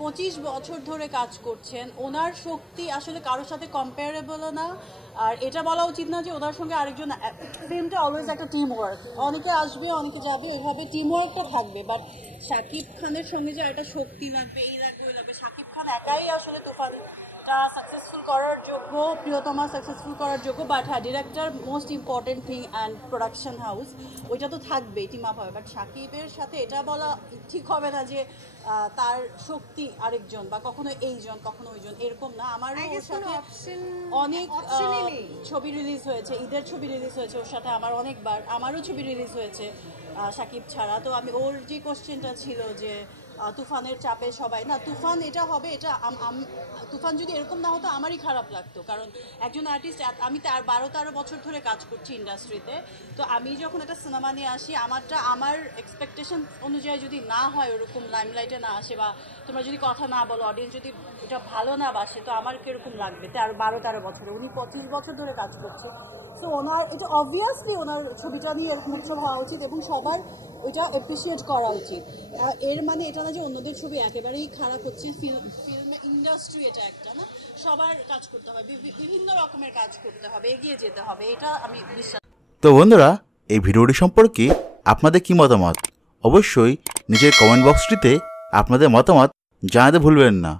25 বছর ধরে কাজ করছেন, ওনার শক্তি আসলে কারোর সাথে কম্পারেবল না। আর এটা বলা উচিত না যে ওনার সঙ্গে আরেকজন, ফিল্মটা অলওয়েজ একটা টিম ওয়ার্ক, অনেকে আসবে অনেকে যাবে, ওইভাবে টিম ওয়ার্কটা থাকবে। বাট শাকিব খানের সঙ্গে যে একটা শক্তি লাগবে, এই লাগবে ওই লাগবে, শাকিব খান একাই আসলে তুফানটা সাকসেসফুল করার যোগ্য, প্রিয়তমা সাকসেসফুল করার যোগ্য। বাট হ্যাঁ, director most important thing and production house, ওইটা তো থাকবেই, টিম আপ হবে। বাট শাকিবের সাথে এটা বলা ঠিক হবে না যে তার শক্তি আরেকজন, বা কখনো এইজন কখনো ওইজন, এরকম না। আমারও ওর সাথে অনেক ছবি রিলিজ হয়েছে, ঈদের ছবি রিলিজ হয়েছে ওর সাথে আমার অনেকবার, আমারও ছবি রিলিজ হয়েছে শাকিব ছাড়া। তো আমি, ওর যে কোশ্চেনটা ছিল যে তুফানের চাপে সবাই না, তুফান এটা হবে, এটা তুফান যদি এরকম না হতো আমারই খারাপ লাগতো। কারণ একজন আর্টিস্ট, আমি 12-13 বছর ধরে কাজ করছি ইন্ডাস্ট্রিতে, তো আমি যখন একটা সিনেমা নিয়ে আসি, আমার এক্সপেকটেশন অনুযায়ী যদি না হয়, ওরকম লাইমলাইটে না আসে, বা তোমরা যদি কথা না বলো, অডিয়েন্স যদি এটা ভালো না বাসে, তো আমার কিরকম লাগবে? 12-13 বছরে, উনি 25 বছর ধরে কাজ করছে। সো ওনার এটা অবভিয়াসলি ওনার ছবিটা নিয়ে এরকম উৎসব হওয়া উচিত এবং সবার ওইটা অ্যাপ্রিসিয়েট করা উচিত। এর মানে এটা না যে অন্যদের ছবি একেবারেই খারাপ হচ্ছে। ফিল্ম ইন্ডাস্ট্রি এটা একটা না, সবার কাজ করতে হবে, বিভিন্ন রকমের কাজ করতে হবে, এগিয়ে যেতে হবে, এটা আমি বিশ্বাস। তো বন্ধুরা, এই ভিডিওটি সম্পর্কে আপনাদের কি মতামত? অবশ্যই নিজের কমেন্ট বক্সটিতে আপনাদের মতামত জানাতে ভুলবেন না।